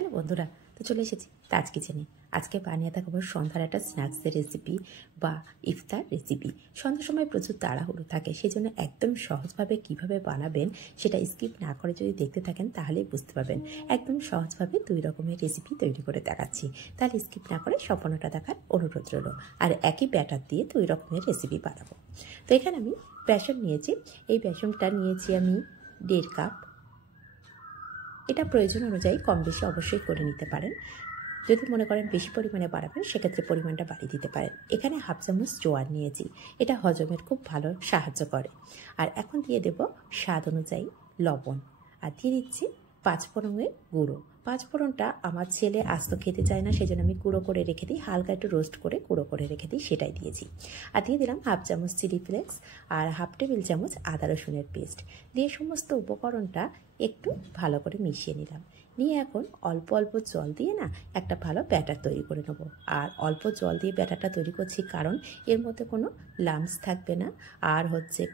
Hello বন্ধুরা, তো চলে এসেছি তাজ কিচেনে। আজকে বানিয়ে দেখাবো সন্ধ্যার একটা স্ন্যাক্সের রেসিপি বা ইফতার রেসিপি। সন্ধ্যার সময় প্রচুর তাড়াহুড়ো থাকে, সেই জন্য একদম সহজভাবে কিভাবে বানাবেন সেটা স্কিপ না করে যদি দেখতে থাকেন তাহলেই বুঝতে পারবেন। একদম সহজভাবে 2 রকমের রেসিপি তৈরি করে দেখাচ্ছি, তাহলে স্কিপ না করে সম্পূর্ণটা দেখার অনুরোধ রইল। আর একই ব্যাটার দিয়ে 2 রকমের রেসিপি বানাবো। তো এখানে আমি বেসন নিয়েছি, এই বেসনটা নিয়েছি আমি 1.5 কাপ। এটা প্রয়োজন অনুযায়ী কম বেশি অবশ্যই করে নিতে পারেন। যদি মনে করেন বেশি পরিমাণে বাড়াবেন সেক্ষেত্রে পরিমাণটা বাড়িয়ে দিতে পারেন। এখানে 1/2 চামচ জোয়ার নিয়েছি, এটা হজমের খুব ভালো সাহায্য করে। আর এখন দিয়ে দেব স্বাদ অনুযায়ী লবণ, আর দিয়ে দিচ্ছি 5 ফোড়নের গুঁড়ো। 5 ফোড়নটা আমার ছেলে আস্ত খেতে চায় না, সেই জন্য আমি গুঁড়ো করে রেখে দিই, হালকা একটু রোস্ট করে গুঁড়ো করে রেখে দিই, সেটাই দিয়েছি। আর দিয়ে দিলাম 1/2 চামচ চিলি ফ্লেক্স আর 1/2 টেবিল চামচ আদা রসুনের পেস্ট দিয়ে সমস্ত উপকরণটা একটু ভালো করে মিশিয়ে নিলাম। নিয়ে এখন অল্প অল্প জল দিয়ে না একটা ভালো ব্যাটার তৈরি করে নেব। আর অল্প জল দিয়ে ব্যাটারটা তৈরি করছি কারণ এর মধ্যে কোনো লাম্পস থাকবে না, আর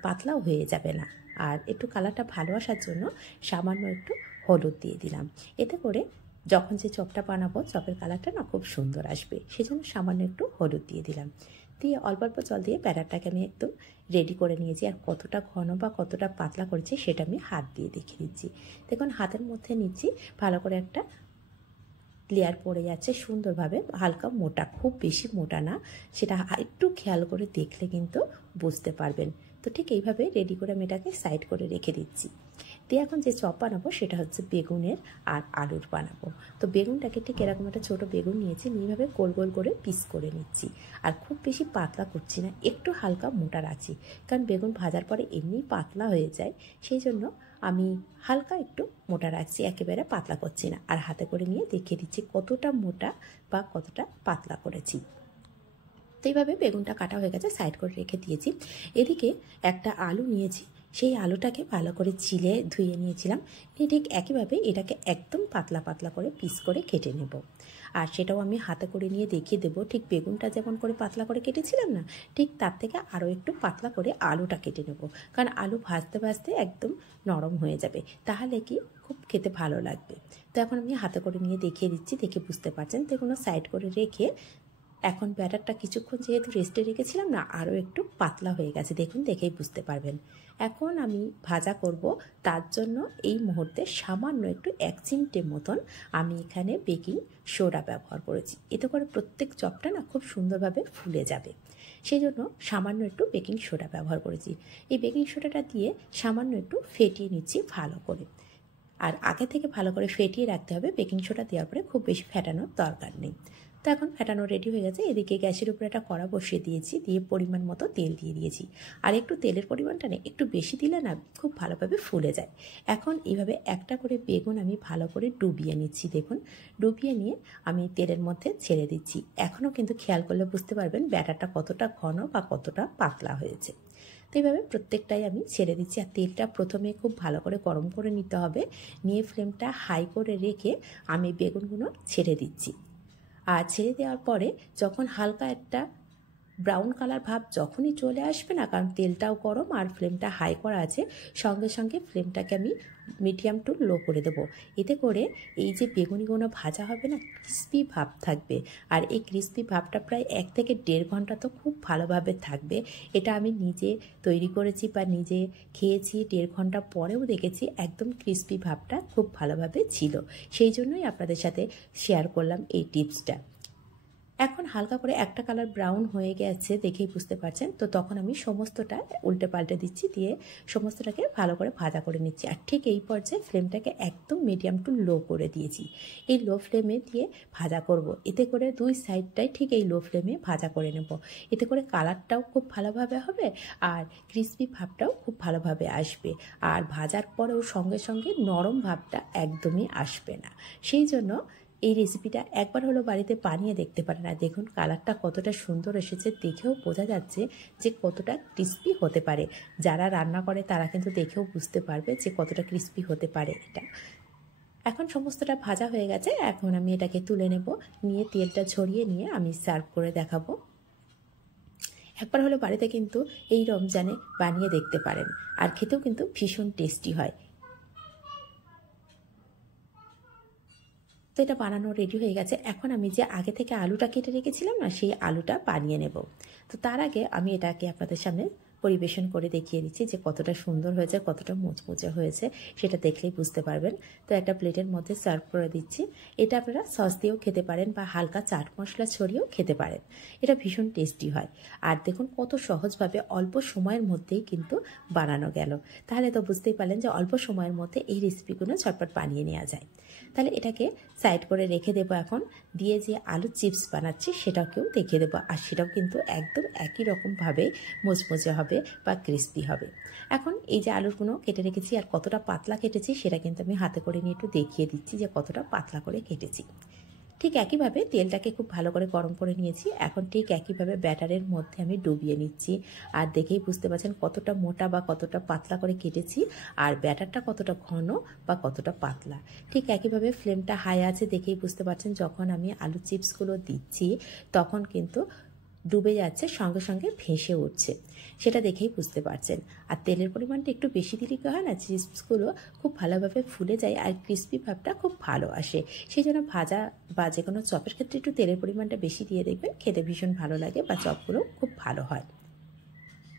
পাতলাও হয়ে যাবে না। আর একটু কালারটা ভালো আসার জন্য সামান্য একটু হলুদ দিয়ে দিলাম। এতে করে যখন যে চপটা বানাবো চপের কালারটা না খুব সুন্দর আসবে, সেজন্য সামান্য একটু হলুদ দিয়ে দিলাম। দিয়ে অল্প অল্প জল দিয়ে ব্যাটারটাকে আমি একদম রেডি করে নিয়েছি। আর কতটা ঘন বা কতটা পাতলা করেছি সেটা আমি হাত দিয়ে দেখিয়ে দিচ্ছি। দেখুন হাতের মধ্যে নিচ্ছি, ভালো করে একটা লেয়ার পড়ে যাচ্ছে সুন্দরভাবে, হালকা মোটা, খুব বেশি মোটা না, সেটা একটু খেয়াল করে দেখলে কিন্তু বুঝতে পারবেন। তো ঠিক এইভাবে রেডি করে আমি এটাকে সাইড করে রেখে দিচ্ছি। দিয়ে এখন যে চপ বানাবো সেটা হচ্ছে বেগুনের আর আলুর বানাবো। তো বেগুনটাকে ঠিক এরকম একটা ছোটো বেগুন নিয়েছি, এইভাবে গোল গোল করে পিস করে নিচ্ছি। আর খুব বেশি পাতলা করছি না, একটু হালকা মোটা রাখছি, কারণ বেগুন ভাজার পরে এমনি পাতলা হয়ে যায়, সেই জন্য আমি হালকা একটু মোটা রাখছি, একেবারে পাতলা করছি না। আর হাতে করে নিয়ে দেখিয়ে দিচ্ছি কতটা মোটা বা কতটা পাতলা করেছি। তো এইভাবে বেগুনটা কাটা হয়ে গেছে, সাইড করে রেখে দিয়েছি। এদিকে একটা আলু নিয়েছি, সেই আলুটাকে ভালো করে ছিলে ধুয়ে নিয়েছিলাম। ঠিক একইভাবে এটাকে একদম পাতলা পাতলা করে পিস করে কেটে নেব। আর সেটাও আমি হাতে করে নিয়ে দেখিয়ে দেবো, ঠিক বেগুনটা যেমন করে পাতলা করে কেটেছিলাম না, ঠিক তার থেকে আরও একটু পাতলা করে আলুটা কেটে নেব, কারণ আলু ভাজতে ভাজতে একদম নরম হয়ে যাবে, তাহলে কি খুব খেতে ভালো লাগবে। তো এখন আমি হাতে করে নিয়ে দেখিয়ে দিচ্ছি, দেখে বুঝতে পারছেন। তো কোনো সাইড করে রেখে এখন ব্যাটারটা কিছুক্ষণ যেহেতু রেস্টে রেখেছিলাম না, আরও একটু পাতলা হয়ে গেছে, দেখুন দেখেই বুঝতে পারবেন। এখন আমি ভাজা করব, তার জন্য এই মুহূর্তে সামান্য একটু 1 চিমটে মতন আমি এখানে বেকিং সোডা ব্যবহার করেছি। এতে করে প্রত্যেক চপটা না খুব সুন্দরভাবে ফুলে যাবে, সেই জন্য সামান্য একটু বেকিং সোডা ব্যবহার করেছি। এই বেকিং সোডাটা দিয়ে সামান্য একটু ফেটিয়ে নিচ্ছি ভালো করে। আর আগে থেকে ভালো করে ফেটিয়ে রাখতে হবে, বেকিং সোডা দেওয়ার পরে খুব বেশি ফেটানোর দরকার নেই। তো এখন ফেটানো রেডি হয়ে গেছে। এদিকে গ্যাসের উপরে একটা কড়া বসিয়ে দিয়েছি, দিয়ে পরিমাণ মতো তেল দিয়ে দিয়েছি। আর একটু তেলের পরিমাণটা না একটু বেশি দিলে না খুব ভালোভাবে ফুলে যায়। এখন এইভাবে একটা করে বেগুন আমি ভালো করে ডুবিয়ে নিচ্ছি, দেখুন ডুবিয়ে নিয়ে আমি তেলের মধ্যে ছেড়ে দিচ্ছি। এখনও কিন্তু খেয়াল করলে বুঝতে পারবেন ব্যাটারটা কতটা ঘন বা কতটা পাতলা হয়েছে। তো এইভাবে প্রত্যেকটাই আমি ছেড়ে দিচ্ছি। আর তেলটা প্রথমে খুব ভালো করে গরম করে নিতে হবে, নিয়ে ফ্লেমটা হাই করে রেখে আমি বেগুনগুলো ছেড়ে দিচ্ছি। আর ছেড়ে দেওয়ার পরে যখন হালকা একটা ব্রাউন কালার ভাব যখনই চলে আসবে না, কারণ তেলটাও গরম আর ফ্লেমটা হাই করা আছে, সঙ্গে সঙ্গে ফ্লেমটাকে আমি মিডিয়াম টু লো করে দেবো। এতে করে এই যে বেগুনিগুলো ভাজা হবে না, ক্রিস্পি ভাব থাকবে। আর এই ক্রিস্পি ভাবটা প্রায় 1 থেকে 1.5 ঘন্টা তো খুব ভালোভাবে থাকবে। এটা আমি নিজে তৈরি করেছি বা নিজে খেয়েছি, 1.5 ঘন্টা পরেও দেখেছি একদম ক্রিস্পি ভাবটা খুব ভালোভাবে ছিল। সেই জন্যই আপনাদের সাথে শেয়ার করলাম এই টিপসটা। এখন হালকা করে একটা কালার ব্রাউন হয়ে গেছে, দেখেই বুঝতে পারছেন। তো তখন আমি সমস্তটা উল্টে পাল্টে দিচ্ছি, দিয়ে সমস্তটাকে ভালো করে ভাজা করে নিচ্ছি। আর ঠিক এই পর্যায়ে ফ্লেমটাকে একদম মিডিয়াম টু লো করে দিয়েছি। এই লো ফ্লেমে দিয়ে ভাজা করব, এতে করে 2 সাইডটাই ঠিক এই লো ফ্লেমে ভাজা করে নেব। এতে করে কালারটাও খুব ভালোভাবে হবে আর ক্রিস্পি ভাবটাও খুব ভালোভাবে আসবে। আর ভাজার পরেও সঙ্গে সঙ্গে নরম ভাবটা একদমই আসবে না। সেই জন্য এই রেসিপিটা একবার হলো বাড়িতে বানিয়ে দেখতে পারেন। আর দেখুন কালারটা কতটা সুন্দর এসেছে, দেখেও বোঝা যাচ্ছে যে কতটা ক্রিস্পি হতে পারে। যারা রান্না করে তারা কিন্তু দেখেও বুঝতে পারবে যে কতটা ক্রিস্পি হতে পারে এটা। এখন সমস্তটা ভাজা হয়ে গেছে, এখন আমি এটাকে তুলে নেব, নিয়ে তেলটা ছড়িয়ে নিয়ে আমি সার্ভ করে দেখাবো। একবার হলো বাড়িতে কিন্তু এই রমজানে বানিয়ে দেখতে পারেন, আর খেতেও কিন্তু ভীষণ টেস্টি হয়। তো এটা বানানো রেডি হয়ে গেছে। এখন আমি যে আগে থেকে আলুটা কেটে রেখেছিলাম না, সেই আলুটা বানিয়ে নেব। তো তার আগে আমি এটাকে আপনাদের সামনে পরিবেশন করে দেখিয়ে দিচ্ছি যে কতটা সুন্দর হয়েছে, কতটা মুচমুচে হয়েছে, সেটা দেখলেই বুঝতে পারবেন। তো একটা প্লেটের মধ্যে সার্ভ করে দিচ্ছি। এটা আপনারা সস দিয়েও খেতে পারেন বা হালকা চাট মশলা ছড়িয়েও খেতে পারেন। এটা ভীষণ টেস্টি হয়। আর দেখুন কত সহজভাবে অল্প সময়ের মধ্যেই কিন্তু বানানো গেল। তাহলে তো বুঝতেই পারলেন যে অল্প সময়ের মধ্যে এই রেসিপিগুলো ঝটপট বানিয়ে নেওয়া যায়। তাহলে এটাকে সাইড করে রেখে দেবো। এখন দিয়ে যে আলু চিপস বানাচ্ছি সেটাকেও দেখিয়ে দেবো, আর সেটাও কিন্তু একদম একই রকমভাবে মুচমুচে হবে বা ক্রিস্পি হবে। এখন এই যে আলুগুলো কেটে রেখেছি আর কতটা পাতলা কেটেছি সেটা কিন্তু আমি হাতে করে নিয়ে একটু দেখিয়ে দিচ্ছি যে কতটা পাতলা করে কেটেছি। ঠিক একইভাবে তেলটাকে খুব ভালো করে গরম করে নিয়েছি। এখন ঠিক একইভাবে ব্যাটারের মধ্যে আমি ডুবিয়ে নিচ্ছি। আর দেখেই বুঝতে পারছেন কতটা মোটা বা কতটা পাতলা করে কেটেছি, আর ব্যাটারটা কতটা ঘন বা কতটা পাতলা। ঠিক একইভাবে ফ্লেমটা হাই আছে, দেখেই বুঝতে পারছেন যখন আমি আলু চিপসগুলো দিচ্ছি তখন কিন্তু ডুবে যাচ্ছে, সঙ্গে সঙ্গে ভেসে উঠছে, সেটা দেখেই বুঝতে পারছেন। আর তেলের পরিমাণটা একটু বেশি দিলে কি হয় না, চিপসগুলো খুব ভালোভাবে ফুলে যায় আর ক্রিস্পি ভাবটা খুব ভালো আসে। সেই জন্য ভাজা বা যে কোনো চপের ক্ষেত্রে একটু তেলের পরিমাণটা বেশি দিয়ে দেখবেন, খেতে ভীষণ ভালো লাগে বা চপগুলো খুব ভালো হয়।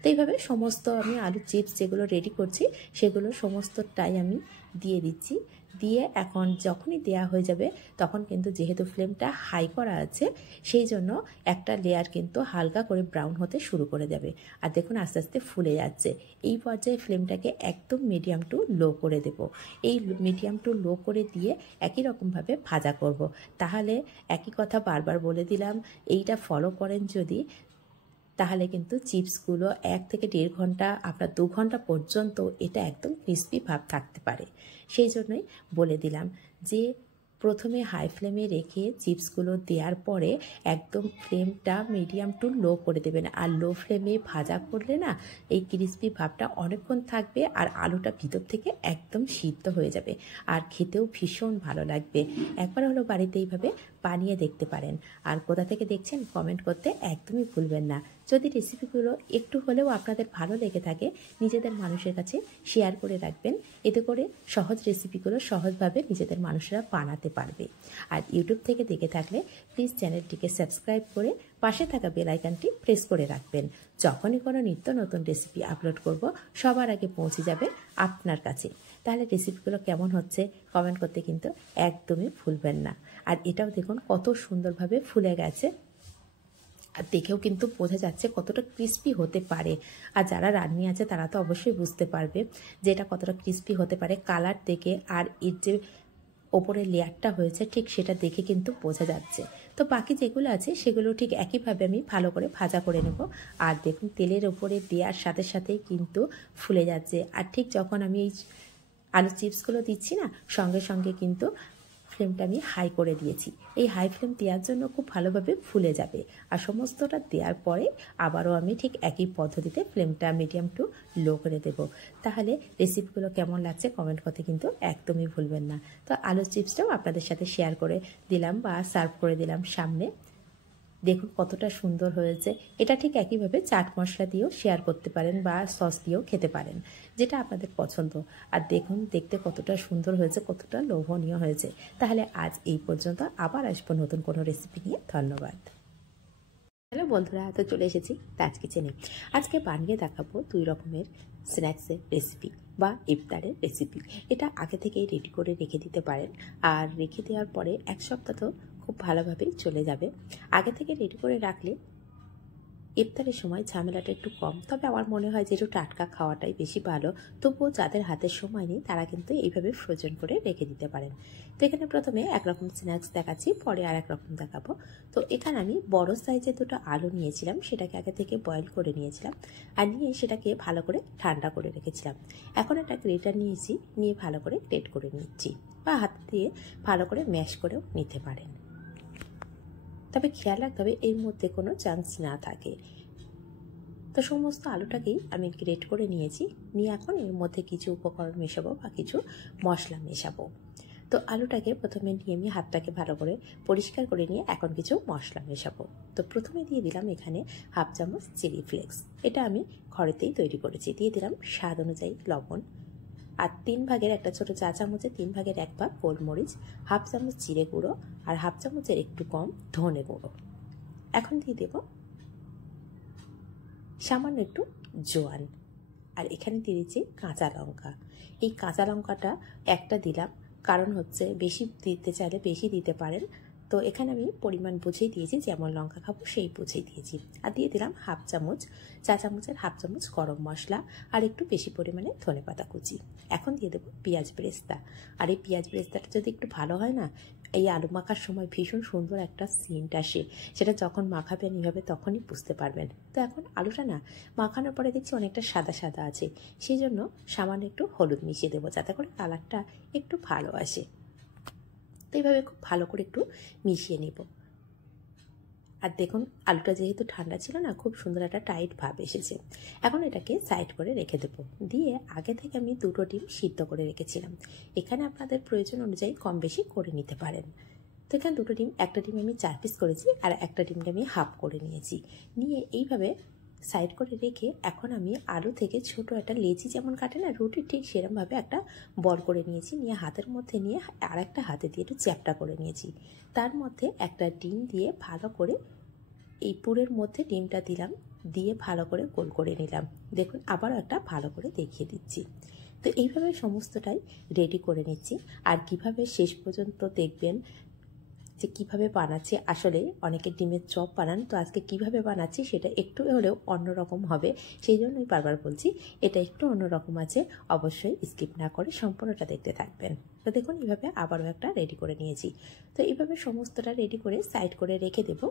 তো এইভাবে সমস্ত আমি আলু চিপস যেগুলো রেডি করছি সেগুলো সমস্তটাই আমি দিয়ে দিচ্ছি। দিয়ে এখন যখনই দেয়া হয়ে যাবে তখন কিন্তু যেহেতু ফ্লেমটা হাই করা আছে সেই জন্য একটা লেয়ার কিন্তু হালকা করে ব্রাউন হতে শুরু করে দেবে। আর দেখুন আস্তে আস্তে ফুলে যাচ্ছে। এই পর্যায়ে ফ্লেমটাকে একদম মিডিয়াম টু লো করে দেব। এই মিডিয়াম টু লো করে দিয়ে একই রকমভাবে ভাজা করব। তাহলে একই কথা বারবার বলে দিলাম, এইটা ফলো করেন যদি, তাহলে কিন্তু চিপসগুলো 1 থেকে 1.5 ঘন্টা, আপনার 2 ঘন্টা পর্যন্ত এটা একদম ক্রিস্পি ভাব থাকতে পারে। সেই জন্যই বলে দিলাম যে প্রথমে হাই ফ্লেমে রেখে চিপসগুলো দেওয়ার পরে একদম ফ্লেমটা মিডিয়াম টু লো করে দেবেন। আর লো ফ্লেমে ভাজা করলে না এই ক্রিস্পি ভাবটা অনেকক্ষণ থাকবে আর আলুটা ভিতর থেকে একদম সিদ্ধ হয়ে যাবে আর খেতেও ভীষণ ভালো লাগবে। একবার হলো বাড়িতে এইভাবে বানিয়ে দেখতে পারেন। আর কোথা থেকে দেখছেন কমেন্ট করতে একদমই ভুলবেন না। যদি রেসিপিগুলো একটু হলেও আপনাদের ভালো লেগে থাকে নিজেদের মানুষের কাছে শেয়ার করে রাখবেন। এতে করে সহজ রেসিপিগুলো সহজভাবে নিজেদের মানুষেরা বানাতে পারবে। আর ইউটিউব থেকে দেখে থাকলে প্লিজ চ্যানেলটিকে সাবস্ক্রাইব করে পাশে থাকা বেল আইকনটি প্রেস করে রাখবেন। যখনই কোনো নিত্য নতুন রেসিপি আপলোড করব সবার আগে পৌঁছে যাবে আপনার কাছে। তাহলে রেসিপিগুলো কেমন হচ্ছে কমেন্ট করতে কিন্তু একদমই ভুলবেন না। আর এটাও দেখুন কত সুন্দরভাবে ফুলে গেছে, আর দেখেও কিন্তু বোঝা যাচ্ছে কতটা ক্রিস্পি হতে পারে। আর যারা রাঁধুনি আছে তারা তো অবশ্যই বুঝতে পারবে যে এটা কতটা ক্রিস্পি হতে পারে কালার দেখে, আর এর যে ওপরে লেয়ারটা হয়েছে ঠিক সেটা দেখে কিন্তু বোঝা যাচ্ছে। তো বাকি যেগুলো আছে সেগুলো ঠিক একইভাবে আমি ভালো করে ভাজা করে নেব। আর দেখুন তেলের ওপরে দেওয়ার সাথে সাথেই কিন্তু ফুলে যাচ্ছে। আর ঠিক যখন আমি এই আলু চিপসগুলো দিচ্ছি না সঙ্গে সঙ্গে কিন্তু ফ্লেমটা আমি হাই করে দিয়েছি। এই হাই ফ্লেম দেওয়ার জন্য খুব ভালোভাবে ফুলে যাবে। আর সমস্তটা দেওয়ার পরে আবারও আমি ঠিক একই পদ্ধতিতে ফ্লেমটা মিডিয়াম টু লো করে দেব। তাহলে রেসিপিগুলো কেমন লাগছে কমেন্ট করতে কিন্তু একদমই ভুলবেন না। তো আলু চিপসটাও আপনাদের সাথে শেয়ার করে দিলাম বা সার্ভ করে দিলাম সামনে। দেখুন কতটা সুন্দর হয়েছে। এটা ঠিক একইভাবে চাট মশলা দিয়েও শেয়ার করতে পারেন বা সস দিয়েও খেতে পারেন, যেটা আপনাদের পছন্দ। আর দেখুন দেখতে কতটা সুন্দর হয়েছে, কতটা লোভনীয় হয়েছে। তাহলে আজ এই পর্যন্ত, আবার আসবো নতুন কোনো রেসিপি নিয়ে। ধন্যবাদ। হ্যালো বন্ধুরা, তো চলে এসেছি তাজ কিচেনে। আজকে বানিয়ে দেখাবো 2 রকমের স্ন্যাক্সের রেসিপি বা ইফতারের রেসিপি। এটা আগে থেকেই রেডি করে রেখে দিতে পারেন। আর রেখে দেওয়ার পরে 1 সপ্তাহ তো খুব ভালোভাবেই চলে যাবে। আগে থেকে রেডি করে রাখলে ইফতারের সময় ঝামেলাটা একটু কম। তবে আমার মনে হয় যে একটু টাটকা খাওয়াটাই বেশি ভালো। তবুও যাদের হাতের সময় নেই তারা কিন্তু এইভাবে ফ্রোজেন করে রেখে দিতে পারেন। তো এখানে প্রথমে একরকম স্ন্যাক্স দেখাচ্ছি, পরে আর এক রকম দেখাবো। তো এখানে আমি বড় সাইজের 2টো আলু নিয়েছিলাম, সেটাকে আগে থেকে বয়েল করে নিয়েছিলাম। আর নিয়ে সেটাকে ভালো করে ঠান্ডা করে রেখেছিলাম। এখন একটা গ্রেটার নিয়েছি, নিয়ে ভালো করে গ্রেট করে নিচ্ছি, বা হাত দিয়ে ভালো করে ম্যাশ করেও নিতে পারেন। তবে খেয়াল রাখতে হবে এর মধ্যে কোনো চান্স না থাকে। তো সমস্ত আলুটাকেই আমি গ্রেট করে নিয়েছি। নিয়ে এখন এর মধ্যে কিছু উপকরণ মেশাবো বা কিছু মশলা মেশাবো। তো আলুটাকে প্রথমে নিয়ে আমি হাতটাকে ভালো করে পরিষ্কার করে নিয়ে এখন কিছু মশলা মেশাবো। তো প্রথমে দিয়ে দিলাম এখানে 1/2 চামচ চিলি ফ্লেক্স। এটা আমি ঘরেতেই তৈরি করেছি। দিয়ে দিলাম স্বাদ অনুযায়ী লবণ, আর 3 ভাগের একটা ছোট চা চামচে 3 ভাগের 1 ভাগ গোলমরিচ, হাফ চামচ জিরে গুঁড়ো আর হাফ চামচের একটু কম ধনে গুঁড়ো। এখন দিয়ে দেব সামান্য একটু জোয়ান, আর এখানে দিয়ে দিচ্ছি কাঁচা লঙ্কা। এই কাঁচা লঙ্কাটা একটা দিলাম, কারণ হচ্ছে বেশি দিতে চাইলে বেশি দিতে পারেন। তো এখানে আমি পরিমাণ বুঝেই দিয়েছি, যেমন লঙ্কা খাবো সেই বুঝেই দিয়েছি। আর দিয়ে দিলাম হাফ চামচ, চা চামচের হাফ চামচ গরম মশলা আর একটু বেশি পরিমাণে ধনেপাতা কুচি। এখন দিয়ে দেবো পেঁয়াজ বেরেস্তা। আর এই পেঁয়াজ বেরেস্তাটা যদি একটু ভালো হয় না, এই আলু মাখার সময় ভীষণ সুন্দর একটা সেন্ট আসে। সেটা যখন মাখাবেন এইভাবে তখনই বুঝতে পারবেন। তো এখন আলুটা না মাখানোর পরে দেখছি অনেকটা সাদা সাদা আছে, সেই জন্য সামান্য একটু হলুদ মিশিয়ে দেবো, যাতে করে কালারটা একটু ভালো আসে। তো এইভাবে খুব ভালো করে একটু মিশিয়ে নেব। আর দেখুন আলুটা যেহেতু ঠান্ডা ছিল না, খুব সুন্দর একটা টাইট ভাব এসেছে। এখন এটাকে সাইড করে রেখে দেবো। দিয়ে আগে থেকে আমি 2টো ডিম সিদ্ধ করে রেখেছিলাম। এখানে আপনাদের প্রয়োজন অনুযায়ী কম বেশি করে নিতে পারেন। তো এখানে 2টো ডিম, একটা ডিম আমি 4 পিস করেছি আর একটা ডিমকে আমি হাফ করে নিয়েছি। নিয়ে এইভাবে সাইড করে রেখে এখন আমি আলু থেকে ছোট একটা লেচি যেমন কাটে না রুটি, ঠিক সেরকমভাবে একটা বল করে নিয়েছি। নিয়ে হাতের মধ্যে নিয়ে আর একটা হাতে দিয়ে একটু চ্যাপটা করে নিয়েছি। তার মধ্যে একটা ডিম দিয়ে ভালো করে এই পুরের মধ্যে ডিমটা দিলাম, দিয়ে ভালো করে গোল করে নিলাম। দেখুন আবারও একটা ভালো করে দেখিয়ে দিচ্ছি। তো এইভাবে সমস্তটাই রেডি করে নিচ্ছি। আর কিভাবে শেষ পর্যন্ত দেখবেন যে কিভাবে বানাচ্ছি। আসলে অনেকে ডিমের চপ বানান, তো আজকে কিভাবে বানাচ্ছি সেটা একটু হলেও অন্যরকম হবে, সেই জন্যই বারবার বলছি এটা একটু অন্যরকম আছে। অবশ্যই স্কিপ না করে সম্পূর্ণটা দেখতে থাকবেন। তো দেখুন এইভাবে আবারও একটা রেডি করে নিয়েছি। তো এইভাবে সমস্তটা রেডি করে সাইড করে রেখে দেব।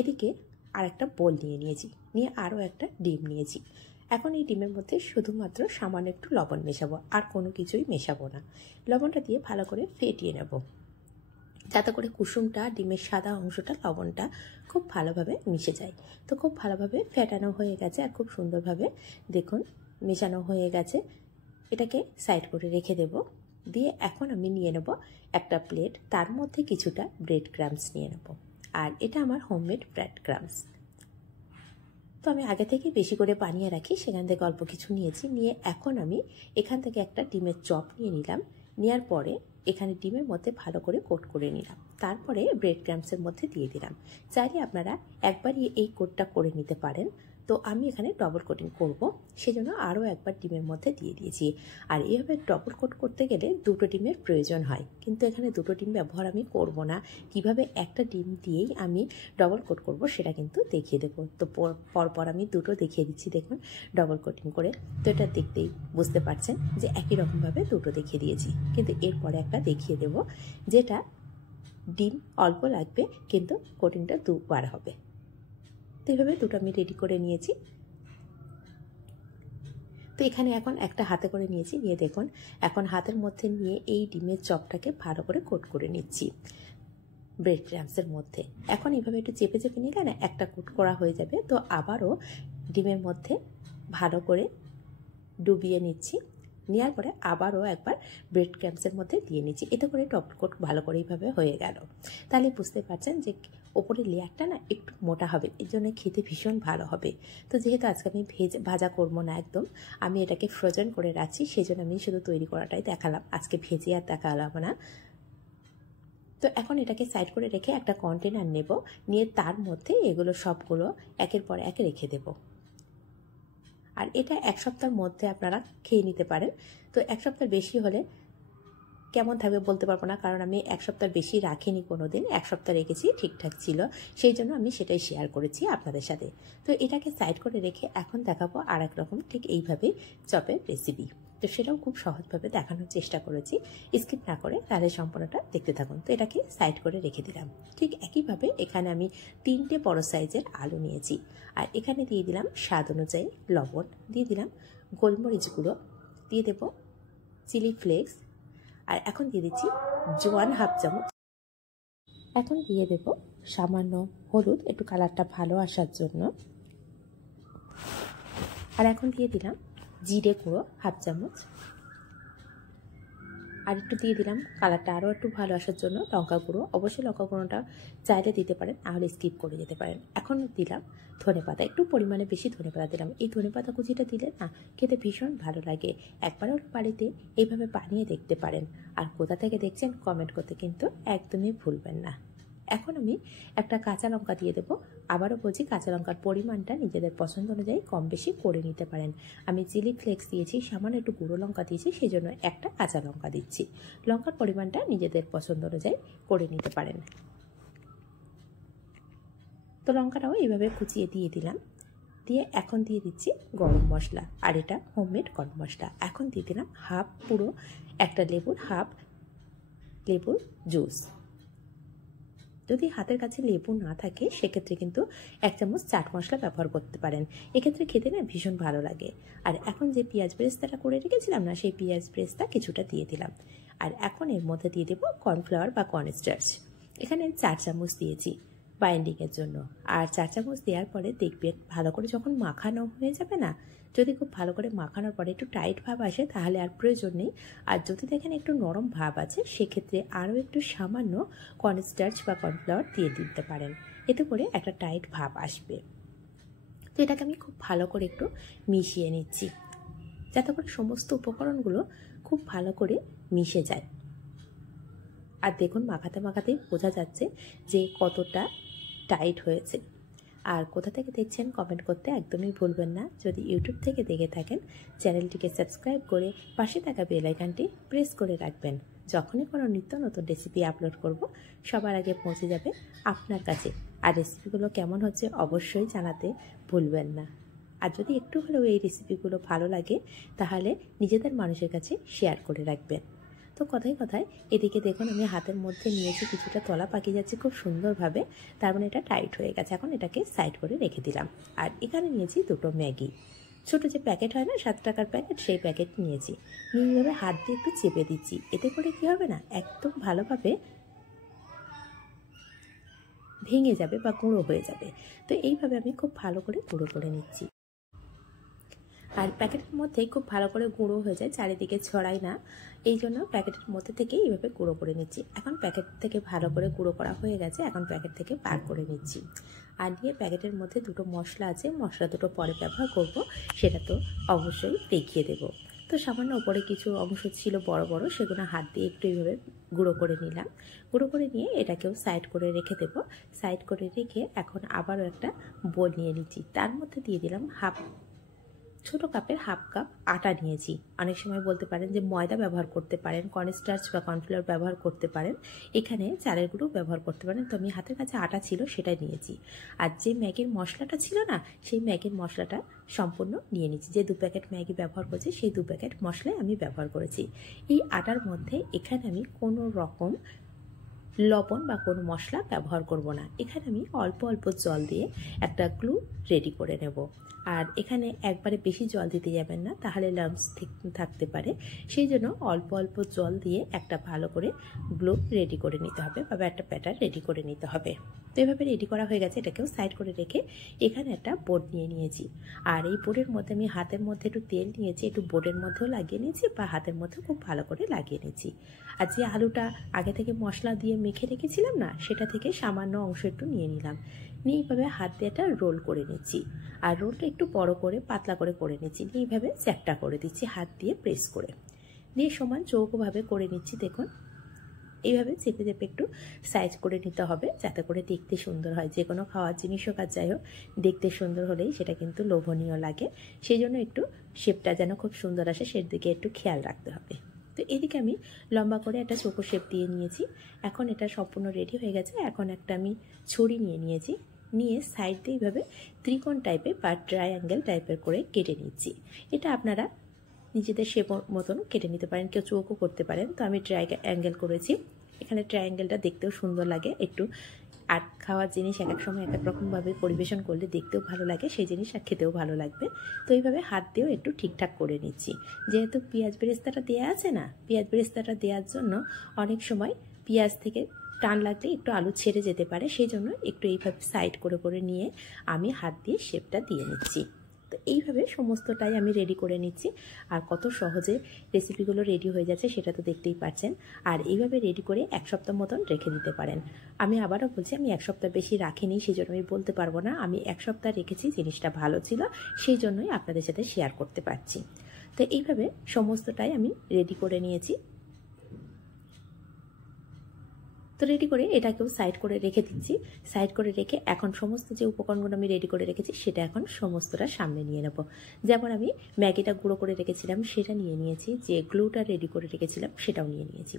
এদিকে আর একটা বোল নিয়ে নিয়েছি, নিয়ে আরও একটা ডিম নিয়েছি। এখন এই ডিমের মধ্যে শুধুমাত্র সামান্য একটু লবণ মেশাবো, আর কোনো কিছুই মেশাবো না। লবণটা দিয়ে ভালো করে ফেটিয়ে নেব, যাতে করে কুসুমটা ডিমের সাদা অংশটা লবণটা খুব ভালোভাবে মিশে যায়। তো খুব ভালোভাবে ফেটানো হয়ে গেছে আর খুব সুন্দরভাবে দেখুন মেশানো হয়ে গেছে। এটাকে সাইড করে রেখে দেব। দিয়ে এখন আমি নিয়ে নেব একটা প্লেট, তার মধ্যে কিছুটা ব্রেড ক্রাম্বস নিয়ে নেব। আর এটা আমার হোমমেড ব্রেড ক্রাম্বস। তো আমি আগে থেকে বেশি করে বানিয়ে রাখি, সেখান থেকে অল্প কিছু নিয়েছি। নিয়ে এখন আমি এখান থেকে একটা ডিমের চপ নিয়ে নিলাম। নেওয়ার পরে এখানে ডিমের মধ্যে ভালো করে কোট করে নিলাম। তারপরে ব্রেড ক্রাম্বসের মধ্যে দিয়ে দিলাম। চাইলে আপনারা একবারই এই কোটটা করে নিতে পারেন, তো আমি এখানে ডবল কোটিং করব, সেজন্য আরও একবার ডিমের মধ্যে দিয়ে দিয়েছি। আর এইভাবে ডবল কোট করতে গেলে 2টো ডিমের প্রয়োজন হয়, কিন্তু এখানে 2টো ডিম ব্যবহার আমি করব না। কিভাবে একটা ডিম দিয়েই আমি ডবল কোট করব সেটা কিন্তু দেখিয়ে দেবো। তো পরপর আমি 2টো দেখিয়ে দিচ্ছি। দেখুন ডবল কোটিং করে, তো এটা দেখতেই বুঝতে পারছেন যে একই রকমভাবে 2টো দেখিয়ে দিয়েছি। কিন্তু এরপরে একটা দেখিয়ে দেব যেটা ডিম অল্প লাগবে, কিন্তু কোটিংটা 2বার হবে। তো এইভাবে 2টো আমি রেডি করে নিয়েছি। তো এখানে এখন একটা হাতে করে নিয়েছি। নিয়ে দেখুন এখন হাতের মধ্যে নিয়ে এই ডিমের চপটাকে ভালো করে কোট করে নিচ্ছি ব্রেড ক্রাম্বসের মধ্যে। এখন এইভাবে একটু চেপে চেপে নিলে না একটা কোট করা হয়ে যাবে। তো আবারও ডিমের মধ্যে ভালো করে ডুবিয়ে নিচ্ছি। নেওয়ার পরে আবারও একবার ব্রেড ক্রাম্বসের মধ্যে দিয়ে নিচ্ছি। এতে করে টপ কোট ভালো করে এইভাবে হয়ে গেল। তাহলে বুঝতে পারছেন যে ওপরের লেয়ারটা না একটু মোটা হবে, এর জন্য খেতে ভীষণ ভালো হবে। তো যেহেতু আজকে আমি ভাজা করবো না, একদম আমি এটাকে ফ্রোজেন করে রাখছি, সেজন্য আমি শুধু তৈরি করাটাই দেখালাম, আজকে ভেজে আর দেখালাম না। তো এখন এটাকে সাইড করে রেখে একটা কন্টেনার নেব, নিয়ে তার মধ্যে এগুলো সবগুলো একের পর এক রেখে দেব। আর এটা 1 সপ্তাহের মধ্যে আপনারা খেয়ে নিতে পারেন। তো 1 সপ্তাহ বেশি হলে কেমন থাকবে বলতে পারবো না, কারণ আমি 1 সপ্তাহ বেশি রাখিনি কোনো দিন। 1 সপ্তাহ রেখেছি, ঠিকঠাক ছিল, সেই জন্য আমি সেটাই শেয়ার করেছি আপনাদের সাথে। তো এটাকে সাইড করে রেখে এখন দেখাবো আর এক রকম ঠিক এইভাবেই চপের রেসিপি। তো সেটাও খুব সহজভাবে দেখানোর চেষ্টা করেছি, স্কিপ না করে, তাহলে সম্পূর্ণটা দেখতে থাকুন। তো এটাকে সাইড করে রেখে দিলাম। ঠিক একইভাবে এখানে আমি 3টে বড় সাইজের আলু নিয়েছি। আর এখানে দিয়ে দিলাম স্বাদ অনুযায়ী লবণ, দিয়ে দিলাম গোলমরিচ গুঁড়ো, দিয়ে দেব চিলি ফ্লেক্স, আর এখন দিয়ে দিচ্ছি জোয়ান হাফ চামচ। এখন দিয়ে দেব সামান্য হলুদ, একটু কালারটা ভালো আসার জন্য। আর এখন দিয়ে দিলাম জিরে গুঁড়ো হাফ চামচ। আর একটু দিয়ে দিলাম কালারটা আরও একটু ভালো আসার জন্য লঙ্কা গুঁড়ো। অবশ্যই লঙ্কা গুঁড়োটা চাইলে দিতে পারেন, নাহলে স্কিপ করে যেতে পারেন। এখন দিলাম ধনেপাতা, একটু পরিমাণে বেশি ধনেপাতা দিলাম। এই ধনেপাতা কুচিটা দিলে না খেতে ভীষণ ভালো লাগে। একবারও বাড়িতে এইভাবে বানিয়ে দেখতে পারেন। আর কোথা থেকে দেখছেন কমেন্ট করতে কিন্তু একদমই ভুলবেন না। এখন আমি একটা কাঁচা লঙ্কা দিয়ে দেবো। আবারও বলছি, কাঁচা লঙ্কার পরিমাণটা নিজেদের পছন্দ অনুযায়ী কম বেশি করে নিতে পারেন। আমি চিলি ফ্লেক্স দিয়েছি, সামান্য একটু গুঁড়ো লঙ্কা দিয়েছি, সেই জন্য একটা কাঁচা লঙ্কা দিচ্ছি। লঙ্কার পরিমাণটা নিজেদের পছন্দ অনুযায়ী করে নিতে পারেন। তো লঙ্কাটাও এইভাবে কুচিয়ে দিয়ে দিলাম। দিয়ে এখন দিয়ে দিচ্ছি গরম মশলা, আর এটা হোমমেড গরম মশলা। এখন দিয়ে দিলাম পুরো একটা হাফ লেবুর জুস। যদি হাতের কাছে লেবু না থাকে সেক্ষেত্রে কিন্তু 1 চামচ চাট মশলা ব্যবহার করতে পারেন। এক্ষেত্রে খেতে না ভীষণ ভালো লাগে। আর এখন যে পেঁয়াজ বেরেস্তাটা করে রেখেছিলাম না, সেই পেঁয়াজ বেরেস্তা কিছুটা দিয়ে দিলাম। আর এখন এর মধ্যে দিয়ে দেবো কর্নফ্লাওয়ার বা কর্নস্টার্চ। এখানে 4 চামচ দিয়েছি বাইন্ডিংয়ের জন্য। আর 4 চামচ দেওয়ার পরে দেখবেন ভালো করে যখন মাখানো হয়ে যাবে না, যদি খুব ভালো করে মাখানোর পরে একটু টাইট ভাব আসে তাহলে আর প্রয়োজন নেই। আর যদি দেখেন একটু নরম ভাব আছে, সেক্ষেত্রে আরও একটু সামান্য কর্নস্টার্চ বা কর্নফ্লাওয়ার দিয়ে দিতে পারেন। এতে করে একটা টাইট ভাব আসবে। তো এটাকে আমি খুব ভালো করে একটু মিশিয়ে নিচ্ছি, যাতে করে সমস্ত উপকরণগুলো খুব ভালো করে মিশে যায়। আর দেখুন মাখাতে মাখাতেই বোঝা যাচ্ছে যে কতটা টাইট হয়েছে। আর কোথা থেকে দেখছেন কমেন্ট করতে একদমই ভুলবেন না। যদি ইউটিউব থেকে দেখে থাকেন, চ্যানেলটিকে সাবস্ক্রাইব করে পাশে থাকা বেল আইকনটি প্রেস করে রাখবেন। যখনই কোনো নিত্য নতুন রেসিপি আপলোড করব, সবার আগে পৌঁছে যাবে আপনার কাছে। আর রেসিপিগুলো কেমন হচ্ছে অবশ্যই জানাতে ভুলবেন না। আর যদি একটু হলেও এই রেসিপিগুলো ভালো লাগে, তাহলে নিজেদের মানুষের কাছে শেয়ার করে রাখবেন। তো কথায় কথায় এদিকে দেখুন আমি হাতের মধ্যে নিয়েছি, কিছুটা তলা পাকিয়ে যাচ্ছে খুব সুন্দরভাবে, তার মানে এটা টাইট হয়ে গেছে। এখন এটাকে সাইড করে রেখে দিলাম। আর এখানে নিয়েছি 2টো ম্যাগি, ছোটো যে প্যাকেট হয় না 7 টাকার প্যাকেট, সেই প্যাকেট নিয়েছি। নিয়ে এইভাবে হাত দিয়ে একটু চেপে দিচ্ছি। এতে করে কী হবে না, একদম ভালোভাবে ভেঙে যাবে বা গুঁড়ো হয়ে যাবে। তো এইভাবে আমি খুব ভালো করে গুঁড়ো করে নিচ্ছি। আর প্যাকেটের মধ্যেই খুব ভালো করে গুঁড়ো হয়ে যায়, চারিদিকে ছড়াই না, এই জন্য প্যাকেটের মধ্যে থেকেই এইভাবে গুঁড়ো করে নিচ্ছি। এখন প্যাকেট থেকে ভালো করে গুঁড়ো করা হয়ে গেছে, এখন প্যাকেট থেকে বার করে নিচ্ছি। আর নিয়ে প্যাকেটের মধ্যে 2টো মশলা আছে, মশলা 2টো পরে ব্যবহার করব, সেটা তো অবশ্যই দেখিয়ে দেব। তো সামান্য ওপরে কিছু অংশ ছিল বড় বড়, সেগুলো হাত দিয়ে একটু এইভাবে গুঁড়ো করে নিলাম। গুঁড়ো করে নিয়ে এটাকেও সাইড করে রেখে দেব। সাইড করে রেখে এখন আবারও একটা বোল নিয়ে নিচ্ছি, তার মধ্যে দিয়ে দিলাম ছোটো কাপের হাফ কাপ আটা নিয়েছি। অনেক সময় বলতে পারেন যে ময়দা ব্যবহার করতে পারেন, কর্নস্টার্চ বা কর্নফ্লাওয়ার ব্যবহার করতে পারেন, এখানে চালের গুঁড়ো ব্যবহার করতে পারেন। তো আমি হাতের কাছে আটা ছিল সেটাই নিয়েছি। আর যে ম্যাগির মশলাটা ছিল না, সেই ম্যাগির মশলাটা সম্পূর্ণ নিয়ে নিচ্ছি। যে 2 প্যাকেট ম্যাগি ব্যবহার করেছি, সেই 2 প্যাকেট মশলাই আমি ব্যবহার করেছি। এই আটার মধ্যে এখানে আমি কোনো রকম লবণ বা কোনো মশলা ব্যবহার করব না। এখানে আমি অল্প অল্প জল দিয়ে একটা গ্লু রেডি করে নেব। আর এখানে একবারে বেশি জল দিতে যাবেন না, তাহলে লাম্পস থাকতে পারে। সেই জন্য অল্প অল্প জল দিয়ে একটা ভালো করে গ্লু রেডি করে নিতে হবে, বা একটা ব্যাটার রেডি করে নিতে হবে। তো এভাবে রেডি করা হয়ে গেছে, এটাকেও সাইড করে রেখে এখানে একটা বোর্ড নিয়ে নিয়েছি। আর এই বোর্ডের মধ্যে আমি হাতের মধ্যে একটু তেল নিয়েছি, একটু বোর্ডের মধ্যেও লাগিয়ে নিয়েছি, বা হাতের মধ্যেও খুব ভালো করে লাগিয়ে নিয়েছি। আর যে আলুটা আগে থেকে মশলা দিয়ে মেখে রেখেছিলাম না, সেটা থেকে সামান্য অংশ একটু নিয়ে নিলাম। নিয়ে এইভাবে হাত দিয়ে একটা রোল করে নিচ্ছি। আর রোলটা একটু বড় করে পাতলা করে নিচ্ছি। নিয়ে এইভাবে চ্যাপটা করে দিচ্ছি হাত দিয়ে প্রেস করে। দিয়ে সমান চৌকোভাবে করে নিচ্ছি। দেখুন এইভাবে চেপে চেপে একটু সাইজ করে নিতে হবে, যাতে করে দেখতে সুন্দর হয়। যে কোনো খাওয়ার জিনিস হোক আর যাই হোক, দেখতে সুন্দর হলেই সেটা কিন্তু লোভনীয় লাগে। সেই জন্য একটু শেপটা যেন খুব সুন্দর আসে, সেদিকে একটু খেয়াল রাখতে হবে। তো এদিকে আমি লম্বা করে একটা চৌকো শেপ দিয়ে নিয়েছি। এখন এটা সম্পূর্ণ রেডি হয়ে গেছে। এখন একটা আমি ছুরি নিয়ে নিয়েছি, নিয়ে সাইড দিয়ে এইভাবে ত্রিকোণ টাইপের বা ট্রায়াঙ্গেল টাইপের করে কেটে নিচ্ছি। এটা আপনারা নিজেদের শেপ মতন কেটে নিতে পারেন, কেউ চৌকো করতে পারেন। তো আমি ট্রায়াঙ্গেল করেছি। এখানে ট্রায়াঙ্গেলটা দেখতেও সুন্দর লাগে। একটু আর খাওয়ার জিনিস এক এক সময় এক এক রকমভাবে পরিবেশন করলে দেখতেও ভালো লাগে, সেই জিনিস আর খেতেও ভালো লাগবে। তো এইভাবে হাত দিয়েও একটু ঠিকঠাক করে নিচ্ছি। যেহেতু পেঁয়াজ বেরেস্তাটা দেওয়া আছে না, পেঁয়াজ বেরেস্তাটা দেওয়ার জন্য অনেক সময় পেঁয়াজ থেকে টান লাগলে একটু আলু ছেড়ে যেতে পারে, সেই জন্য একটু এইভাবে সাইড করে করে নিয়ে আমি হাত দিয়ে শেপটা দিয়ে নিচ্ছি। তো এইভাবে সমস্তটাই আমি রেডি করে নিচ্ছি। আর কত সহজে রেসিপিগুলো রেডি হয়ে যাচ্ছে সেটা তো দেখতেই পাচ্ছেন। আর এইভাবে রেডি করে 1 সপ্তাহ মতন রেখে দিতে পারেন। আমি আবারও বলছি, আমি 1 সপ্তাহ বেশি রাখিনি, সেই জন্য আমি বলতে পারবো না। আমি 1 সপ্তাহ রেখেছি, জিনিসটা ভালো ছিল, সেই জন্যই আপনাদের সাথে শেয়ার করতে পারছি। তো এইভাবে সমস্তটাই আমি রেডি করে নিয়েছি। তো রেডি করে এটাকেও সাইড করে রেখে দিচ্ছি। সাইড করে রেখে এখন সমস্ত যে উপকরণগুলো আমি রেডি করে রেখেছি সেটা এখন সমস্তটা সামনে নিয়ে নেব। যেমন আমি ম্যাগিটা গুঁড়ো করে রেখেছিলাম সেটা নিয়ে নিয়েছি, যে গ্লুটা রেডি করে রেখেছিলাম সেটাও নিয়ে নিয়েছি।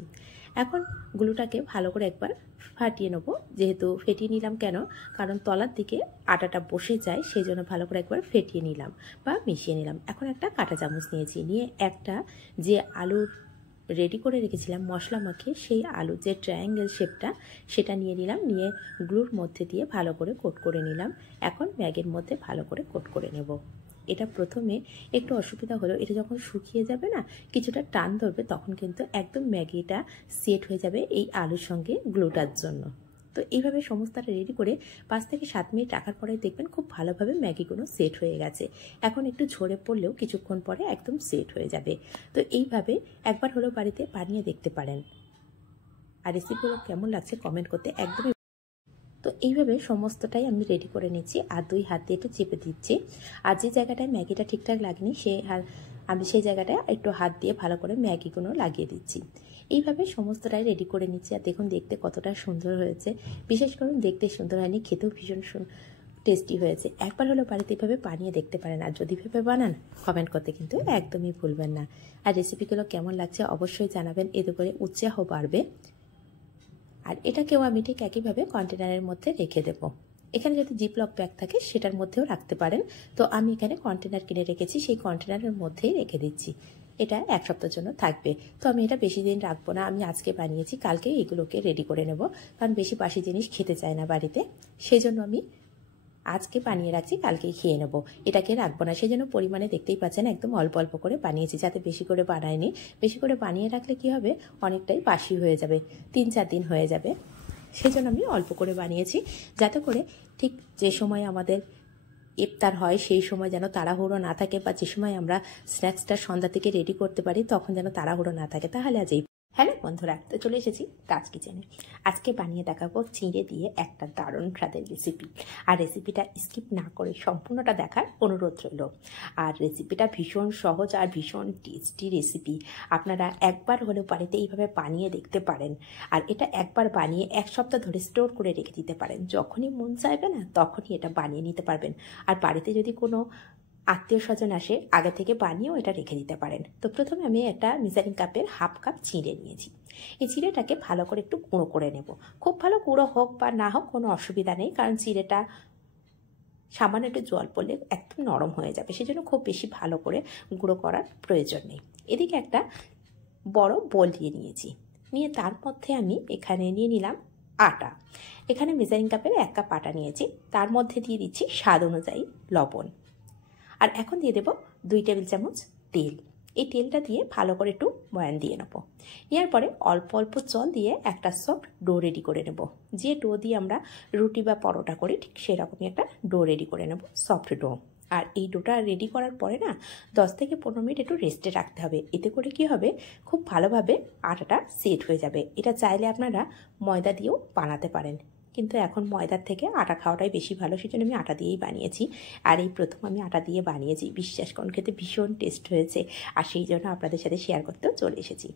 এখন গ্লুটাকে ভালো করে একবার ফাটিয়ে নেবো। যেহেতু ফেটিয়ে নিলাম কেন, কারণ তলার দিকে আটাটা বসে যায়, সেই জন্য ভালো করে একবার ফেটিয়ে নিলাম বা মিশিয়ে নিলাম। এখন একটা কাঁটা চামচ নিয়েছি, নিয়ে একটা যে আলুর রেডি করে রেখেছিলাম মশলা মাখিয়ে, সেই আলু যে ট্রায়াঙ্গেল শেপটা সেটা নিয়ে নিলাম। নিয়ে গ্লুর মধ্যে দিয়ে ভালো করে কোট করে নিলাম। এখন ম্যাগির মধ্যে ভালো করে কোট করে নেব। এটা প্রথমে একটু অসুবিধা হলো, এটা যখন শুকিয়ে যাবে না, কিছুটা টান ধরবে, তখন কিন্তু একদম ম্যাগিটা সেট হয়ে যাবে এই আলুর সঙ্গে গ্লুটার জন্য। তো এইভাবে সমস্তটা রেডি করে 5 থেকে 7 মিনিট রাখার পরে দেখবেন খুব ভালোভাবে ম্যাগিগুলো সেট হয়ে গেছে। এখন একটু ঝরে পড়লেও কিছুক্ষণ পরে একদম সেট হয়ে যাবে। তো এইভাবে একবার হলেও বাড়িতে বানিয়ে দেখতে পারেন। আর রেসিপিগুলো কেমন লাগছে কমেন্ট করতে একদমই। তো এইভাবে সমস্তটাই আমি রেডি করে নিচ্ছি আর 2 হাত দিয়ে একটু চেপে দিচ্ছি। আর যে জায়গাটায় ম্যাগিটা ঠিকঠাক লাগেনি আমি সেই জায়গাটায় একটু হাত দিয়ে ভালো করে ম্যাগিগুলো লাগিয়ে দিচ্ছি। এইভাবে সমস্তটাই রেডি করে নিচ্ছি। আর দেখুন দেখতে কতটা সুন্দর হয়েছে। বিশেষ করে দেখতে সুন্দর হয়নি, খেতেও ভীষণ টেস্টি হয়েছে। একবার হলো বাড়িতে এইভাবে বানিয়ে দেখতে পারেন। আর যদি ভেবে বানান কমেন্ট করতে কিন্তু একদমই ভুলবেন না। আর রেসিপিগুলো কেমন লাগছে অবশ্যই জানাবেন, এতে করে উৎসাহ বাড়বে। আর এটাকেও আমি ঠিক একইভাবে কন্টেনারের মধ্যে রেখে দেব। এখানে যদি জিপলক ব্যাগ থাকে সেটার মধ্যেও রাখতে পারেন। তো আমি এখানে কন্টেনার কিনে রেখেছি, সেই কন্টেনারের মধ্যেই রেখে দিচ্ছি। এটা 1 সপ্তাহের জন্য থাকবে। তো আমি এটা বেশি দিন রাখবো না, আমি আজকে বানিয়েছি, কালকে এগুলোকে রেডি করে নেব। কারণ বেশি বাসি জিনিস খেতে চায় না বাড়িতে, সেই জন্য আমি আজকে বানিয়ে রাখছি, কালকেই খেয়ে নেবো। এটাকে রাখবো না, সেই জন্য পরিমাণে দেখতেই পাচ্ছেন একদম অল্প অল্প করে বানিয়েছি, যাতে বেশি করে বানাইনি। বেশি করে বানিয়ে রাখলে কি হবে, অনেকটাই বাসি হয়ে যাবে, 3-4 দিন হয়ে যাবে। সেই জন্য আমি অল্প করে বানিয়েছি, যাতে করে ঠিক যে সময় আমাদের ইফতার হয় সেই সময় যেন তাড়াহুড়ো না থাকে, বা যে সময় আমরা স্ন্যাক্সটা সন্ধ্যা থেকে রেডি করতে পারি তখন যেন তাড়াহুড়ো না থাকে। তাহলে আজ হ্যালো বন্ধুরা, তো চলে এসেছি তাজ কিচেনে। আজকে বানিয়ে দেখাবো চিঁড়ে দিয়ে একটা দারুণ স্বাদের রেসিপি। আর রেসিপিটা স্কিপ না করে সম্পূর্ণটা দেখার অনুরোধ রইল। আর রেসিপিটা ভীষণ সহজ আর ভীষণ টেস্টি রেসিপি। আপনারা একবার হলেও বাড়িতে এইভাবে বানিয়ে দেখতে পারেন। আর এটা একবার বানিয়ে 1 সপ্তাহ ধরে স্টোর করে রেখে দিতে পারেন। যখনই মন চাইবে না তখনই এটা বানিয়ে নিতে পারবেন। আর বাড়িতে যদি কোনো আত্মীয় স্বজন আসে, আগে থেকে বানিয়েও এটা রেখে দিতে পারেন। তো প্রথমে আমি একটা মেজারিং কাপের 1/2 কাপ চিঁড়ে নিয়েছি। এই চিঁড়েটাকে ভালো করে একটু গুঁড়ো করে নেব। খুব ভালো গুঁড়ো হোক বা না হোক কোনো অসুবিধা নেই, কারণ চিঁড়েটা সামান্য একটু জল পড়লে একদম নরম হয়ে যাবে, সেজন্য খুব বেশি ভালো করে গুঁড়ো করার প্রয়োজন নেই। এদিকে একটা বড় বোল নিয়েছি, নিয়ে তার মধ্যে আমি এখানে নিয়ে নিলাম আটা। এখানে মেজারিং কাপের 1 কাপ আটা নিয়েছি, তার মধ্যে দিয়ে দিচ্ছি স্বাদ অনুযায়ী লবণ। আর এখন দিয়ে দেব 2 টেবিল চামচ তেল। এই তেলটা দিয়ে ভালো করে একটু ময়ান দিয়ে নেব। নেওয়ার পরে অল্প অল্প জল দিয়ে একটা সফট ডো রেডি করে নেব। যে ডো দিয়ে আমরা রুটি বা পরোটা করি ঠিক সেরকমই একটা ডো রেডি করে নেব, সফট ডো। আর এই ডোটা রেডি করার পরে না 10 থেকে 15 মিনিট একটু রেস্টে রাখতে হবে। এতে করে কি হবে, খুব ভালোভাবে আটাটা সেট হয়ে যাবে। এটা চাইলে আপনারা ময়দা দিয়েও বানাতে পারেন, কিন্তু এখন ময়দার থেকে আটা খাওয়াটাই বেশি ভালো, সেজন্য আমি আটা দিয়েই বানিয়েছি। আর এই প্রথম আমি আটা দিয়ে বানিয়েছি, বিশ্বাস করুন খেতে ভীষণ টেস্ট হয়েছে। আর সেই জন্য আপনাদের সাথে শেয়ার করতেও চলে এসেছি।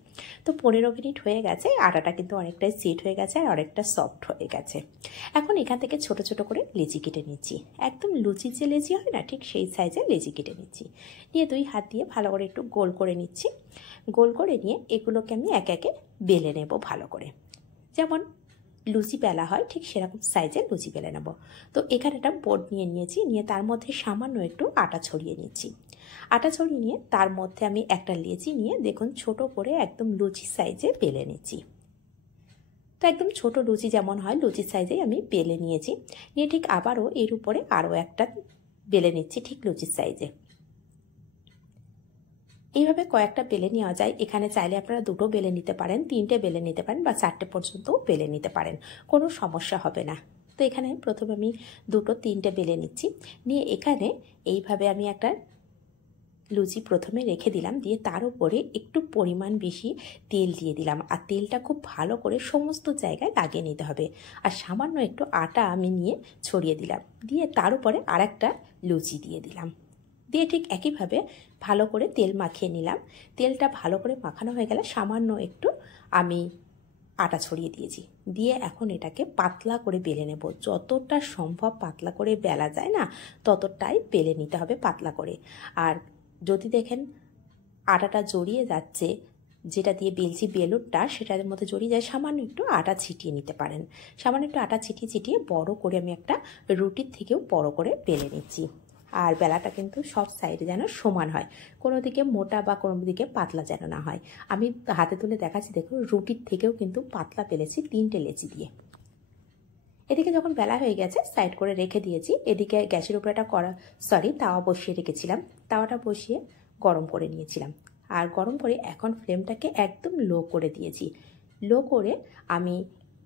তো 15 মিনিট হয়ে গেছে, আটাটা কিন্তু অনেকটাই সেট হয়ে গেছে আর অনেকটা সফট হয়ে গেছে। এখন এখান থেকে ছোট ছোট করে লেচি কেটে নিচ্ছি। একদম লুচির যে লেচি হয় না, ঠিক সেই সাইজের লেচি কেটে নিচ্ছি। নিয়ে 2 হাত দিয়ে ভালো করে একটু গোল করে নিচ্ছি। গোল করে নিয়ে এগুলোকে আমি একে একে বেলে নেব ভালো করে। যেমন লুচি বেলা হয় ঠিক সেরকম সাইজের লুচি বেলে নেব। তো এখানে একটা বোর্ড নিয়ে নিয়েছি, নিয়ে তার মধ্যে সামান্য একটু আটা ছড়িয়ে নিচ্ছি। আটা ছড়িয়ে নিয়ে তার মধ্যে আমি একটা লেচি নিয়ে দেখুন ছোট করে একদম লুচি সাইজে বেলে নিচ্ছি। তো একদম ছোট লুচি যেমন হয় লুচির সাইজেই আমি বেলে নিয়েছি। নিয়ে ঠিক আবারও এর উপরে আরও একটা বেলে নিচ্ছি ঠিক লুচির সাইজে। এইভাবে কয়েকটা বেলে নেওয়া যায়। এখানে চাইলে আপনারা 2টো বেলে নিতে পারেন, 3টে বেলে নিতে পারেন, বা 4টে পর্যন্তও বেলে নিতে পারেন, কোনো সমস্যা হবে না। তো এখানে প্রথমে আমি 2-3টে বেলে নিচ্ছি, নিয়ে এখানে এইভাবে আমি একটা লুচি প্রথমে রেখে দিলাম, দিয়ে তার উপরে একটু পরিমাণ বেশি তেল দিয়ে দিলাম। আর তেলটা খুব ভালো করে সমস্ত জায়গায় লাগিয়ে নিতে হবে। আর সামান্য একটু আটা আমি নিয়ে ছড়িয়ে দিলাম, দিয়ে তার উপরে আর একটা লুচি দিয়ে দিলাম, দিয়ে ঠিক একইভাবে ভালো করে তেল মাখিয়ে নিলাম। তেলটা ভালো করে মাখানো হয়ে গেলে সামান্য একটু আমি আটা ছড়িয়ে দিয়েছি, দিয়ে এখন এটাকে পাতলা করে বেলে নেব। যতটা সম্ভব পাতলা করে বেলা যায় না, ততটাই বেলে নিতে হবে পাতলা করে। আর যদি দেখেন আটাটা জড়িয়ে যাচ্ছে, যেটা দিয়ে বেলছি বেলুনটা, সেটার মধ্যে জড়িয়ে যায়, সামান্য একটু আটা ছিটিয়ে নিতে পারেন। সামান্য একটু আটা ছিটিয়ে বড় করে আমি একটা রুটির থেকেও বড় করে বেলে নিচ্ছি। আর বেলাটা কিন্তু সব সাইডে যেন সমান হয়, কোনো দিকে মোটা বা কোনো দিকে পাতলা যেন না হয়। আমি হাতে তুলে দেখাচ্ছি, দেখুন রুটির থেকেও কিন্তু পাতলা বেলেছি 3টে লেচি দিয়ে। এদিকে যখন বেলা হয়ে গেছে সাইড করে রেখে দিয়েছি। এদিকে গ্যাসের উপরে একটা তাওয়া বসিয়ে রেখেছিলাম। তাওয়াটা বসিয়ে গরম করে নিয়েছিলাম, আর গরম করে এখন ফ্লেমটাকে একদম লো করে দিয়েছি। লো করে আমি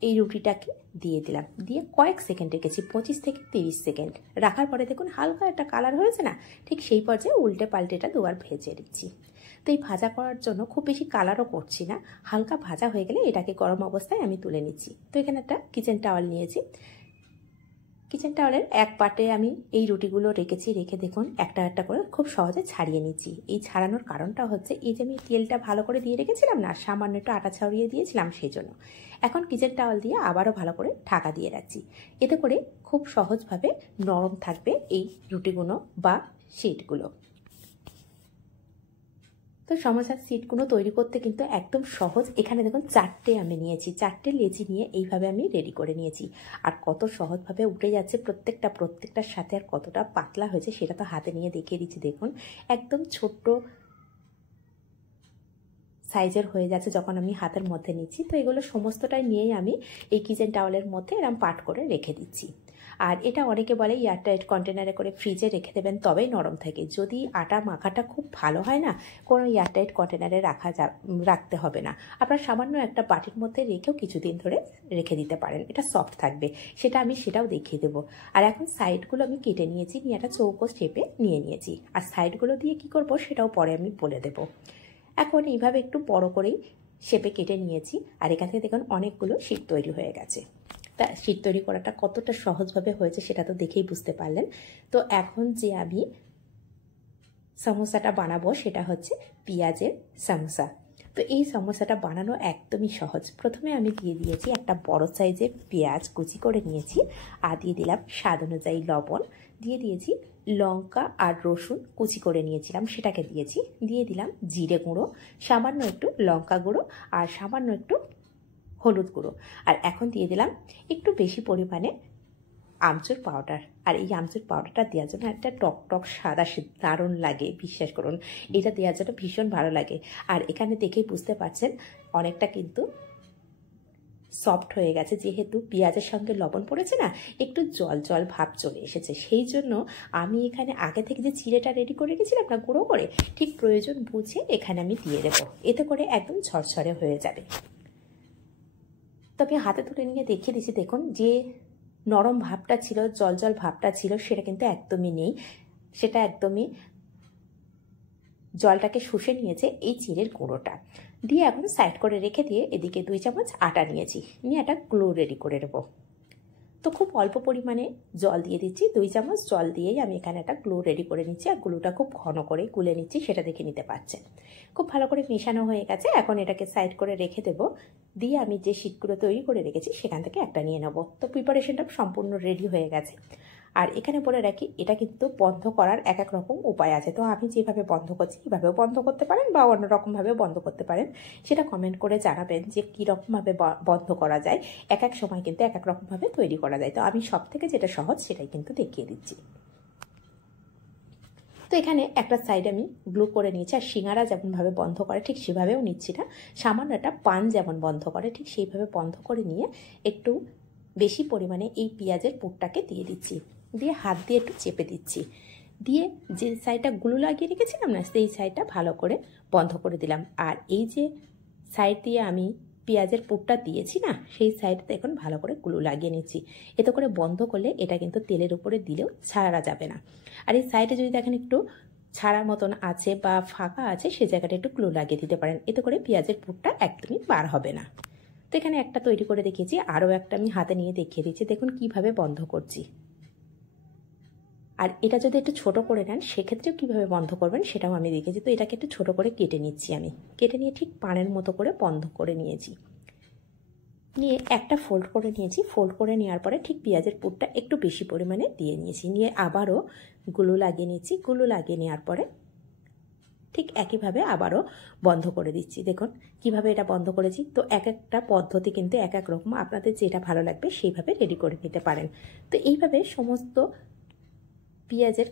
এই রুটিটাকে দিয়ে দিলাম, দিয়ে কয়েক সেকেন্ড রেখেছি, 25 থেকে 30 সেকেন্ড রাখার পরে দেখুন হালকা একটা কালার হয়েছে না, ঠিক সেই পর্যায়ে উল্টে পাল্টে এটা দুবার ভেজে দিচ্ছি। তো এই ভাজা করার জন্য খুব বেশি কালারও করছি না, হালকা ভাজা হয়ে গেলে এটাকে গরম অবস্থায় আমি তুলে নিচ্ছি। তো এখানে একটা কিচেন টাওয়াল নিয়েছি, কিচেন টাওয়ালের এক পাটে আমি এই রুটিগুলো রেখেছি, রেখে দেখুন একটা একটা করে খুব সহজে ছাড়িয়ে নিচ্ছি। এই ছাড়ানোর কারণটা হচ্ছে এই যে আমি তেলটা ভালো করে দিয়ে রেখেছিলাম না, সামান্য একটু আটা ছড়িয়ে দিয়েছিলাম সেই জন্য। এখন কিচেন টাওয়াল দিয়ে আবারও ভালো করে ঢাকা দিয়ে রাখছি, এতে করে খুব সহজভাবে নরম থাকবে এই রুটিগুলো বা শিটগুলো। তো সমোসার সিটগুলো তৈরি করতে কিন্তু একদম সহজ। এখানে দেখুন 4টে আমি নিয়েছি, 4টে লেচি নিয়ে এইভাবে আমি রেডি করে নিয়েছি। আর কত সহজভাবে উঠে যাচ্ছে প্রত্যেকটার সাথে, আর কতটা পাতলা হয়েছে সেটা তো হাতে নিয়ে দেখিয়ে দিচ্ছি। দেখুন একদম ছোট্ট সাইজের হয়ে যাচ্ছে যখন আমি হাতের মধ্যে নিচ্ছি। তো এগুলো সমস্তটাই নিয়েই আমি এই কিচেন টাওয়ালের মধ্যে এরকম পাট করে রেখে দিচ্ছি। আর এটা অনেকে বলে এয়ারটাইট কন্টেনারে করে ফ্রিজে রেখে দেবেন, তবেই নরম থাকে। যদি আটা মাখাটা খুব ভালো হয় না, কোনো এয়ারটাইট কন্টেনারে রাখতে হবে না, আপনার সামান্য একটা বাটির মধ্যে রেখেও কিছুদিন ধরে রেখে দিতে পারেন, এটা সফট থাকবে। সেটাও দেখিয়ে দেবো। আর এখন সাইডগুলো আমি কেটে নিয়েছি, নিয়ে একটা চৌকো শেপে নিয়ে নিয়েছি। আর সাইডগুলো দিয়ে কি করব সেটাও পরে আমি বলে দেবো। এখন এইভাবে একটু বড় করেই শেপে কেটে নিয়েছি। আর এখান থেকে দেখুন অনেকগুলো শিট তৈরি হয়ে গেছে। তা শিট তৈরি করাটা কতটা সহজভাবে হয়েছে সেটা তো দেখেই বুঝতে পারলেন। তো এখন যে আমি সমোসাটা বানাবো সেটা হচ্ছে পেঁয়াজের সমোসা। তো এই সমোসাটা বানানো একদমই সহজ। প্রথমে আমি দিয়ে দিয়েছি একটা বড় সাইজের পেঁয়াজ কুচি করে নিয়েছি, আর দিয়ে দিলাম স্বাদ অনুযায়ী লবণ, দিয়ে দিয়েছি লঙ্কা আর রসুন কুচি করে নিয়েছিলাম সেটাকে দিয়েছি, দিয়ে দিলাম জিরে গুঁড়ো, সামান্য একটু লঙ্কা গুঁড়ো, আর সামান্য একটু হলুদ গুঁড়ো। আর এখন দিয়ে দিলাম একটু বেশি পরিমাণে আমচুর পাউডার। আর এই আমচুর পাউডারটা দেওয়ার জন্য একটা টক সাদা দারুণ লাগে, বিশ্বাস করুন এটা দেওয়ার জন্য ভীষণ ভালো লাগে। আর এখানে দেখেই বুঝতে পারছেন অনেকটা কিন্তু সফট হয়ে গেছে, যেহেতু পেঁয়াজের সঙ্গে লবণ পড়েছে না, একটু জল ভাব চলে এসেছে। সেই জন্য আমি এখানে আগে থেকে যে চিড়েটা রেডি করে রেখেছিলাম না গুঁড়ো করে, ঠিক প্রয়োজন বুঝে এখানে আমি দিয়ে দেবো, এতে করে একদম ঝরঝরে হয়ে যাবে। তবে হাতে তুলে নিয়ে দেখিয়ে দিচ্ছি, দেখুন যে নরম ভাবটা ছিল, জল ভাবটা ছিল, সেটা কিন্তু একদমই নেই। সেটা একদমই জলটাকে শুষে নিয়েছে এই চিড়ের গুঁড়োটা। দিয়ে এখন সাইড করে রেখে দিয়ে এদিকে 2 চামচ আটা নিয়েছি, নিয়ে একটা গ্লু রেডি করে নেবো। তো খুব অল্প পরিমাণে জল দিয়ে দিচ্ছি, 2 চামচ জল দিয়েই আমি এখানে একটা গ্লু রেডি করে নিচ্ছি। আর গ্লুটা খুব ঘন করে গুলে নিচ্ছি, সেটা দেখে নিতে পারছেন। খুব ভালো করে মেশানো হয়ে গেছে, এখন এটাকে সাইড করে রেখে দেবো। দিয়ে আমি যে শিটগুলো তৈরি করে রেখেছি সেখান থেকে একটা নিয়ে নেবো। তো প্রিপারেশনটা সম্পূর্ণ রেডি হয়ে গেছে। আর এখানে বলে রাখি, এটা কিন্তু বন্ধ করার এক এক রকম উপায় আছে। তো আমি যেভাবে বন্ধ করছি এভাবেও বন্ধ করতে পারেন বা অন্য রকমভাবেও বন্ধ করতে পারেন, সেটা কমেন্ট করে জানাবেন যে কীরকমভাবে বন্ধ করা যায়। এক এক সময় কিন্তু এক এক রকমভাবে তৈরি করা যায়। তো আমি সব থেকে যেটা সহজ সেটাই কিন্তু দেখিয়ে দিচ্ছি। তো এখানে একটা সাইড আমি গ্লু করে নিয়েছি। আর সিঙ্গারা যেমনভাবে বন্ধ করে ঠিক সেভাবেও নিচ্ছি না, সামান্য একটা পান যেমন বন্ধ করে ঠিক সেইভাবে বন্ধ করে নিয়ে একটু বেশি পরিমাণে এই পেঁয়াজের পুরটাকে দিয়ে দিচ্ছি, দিয়ে হাত দিয়ে একটু চেপে দিচ্ছি, দিয়ে যে সাইডটা গ্লু লাগিয়ে রেখেছিলাম না সেই সাইডটা ভালো করে বন্ধ করে দিলাম। আর এই যে সাইড দিয়ে আমি পেঁয়াজের পুরটা দিয়েছি না, সেই সাইডে দেখুন ভালো করে গ্লু লাগিয়ে নিচ্ছি। এতে করে বন্ধ করলে এটা কিন্তু তেলের উপরে দিলেও ছাড়া যাবে না। আর এই সাইডে যদি দেখেন একটু ছাড়ার মতন আছে বা ফাঁকা আছে, সেই জায়গাটা একটু গ্লু লাগিয়ে দিতে পারেন। এতে করে পেঁয়াজের পুরটা একদমই বার হবে না। তো এখানে একটা তৈরি করে দেখিয়েছি, আরও একটা আমি হাতে নিয়ে দেখিয়ে দিচ্ছি। দেখুন কিভাবে বন্ধ করছি। আর এটা যদি একটু ছোট করে নেন সেক্ষেত্রেও কীভাবে বন্ধ করবেন সেটাও আমি দেখেছি। তো এটাকে একটু ছোট করে কেটে নিচ্ছি আমি। কেটে নিয়ে ঠিক পানের মতো করে বন্ধ করে নিয়েছি। নিয়ে একটা ফোল্ড করে নিয়েছি। ফোল্ড করে নেওয়ার পরে ঠিক পেঁয়াজের পুরটা একটু বেশি পরিমাণে দিয়ে নিয়েছি। নিয়ে আবারও গ্লু লাগিয়ে নিচ্ছি। গ্লু লাগিয়ে নেওয়ার পরে ঠিক একইভাবে আবারও বন্ধ করে দিচ্ছি। দেখুন কিভাবে এটা বন্ধ করেছি। তো এক একটা পদ্ধতি কিন্তু এক এক রকম, আপনাদের যেটা ভালো লাগবে সেইভাবে রেডি করে নিতে পারেন। তো এইভাবে সমস্ত পেঁয়াজের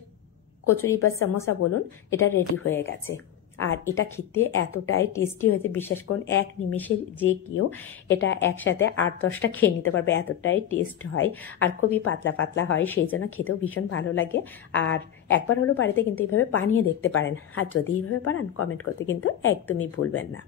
কচুরি বা সমোসা বলুন, এটা রেডি হয়ে গেছে। আর এটা খেতে এতটাই টেস্টি হয়েছে, বিশ্বাস করুন এক নিমেষে যে কেউ এটা একসাথে 8-10টা খেয়ে নিতে পারবে, এতটাই টেস্ট হয়। আর খুবই পাতলা পাতলা হয়, সেই জন্য খেতেও ভীষণ ভালো লাগে। আর একবার হলো বাড়িতে কিন্তু এইভাবে বানিয়ে দেখতে পারেন। আর যদি এইভাবে বানান কমেন্ট করতে কিন্তু একদমই ভুলবেন না।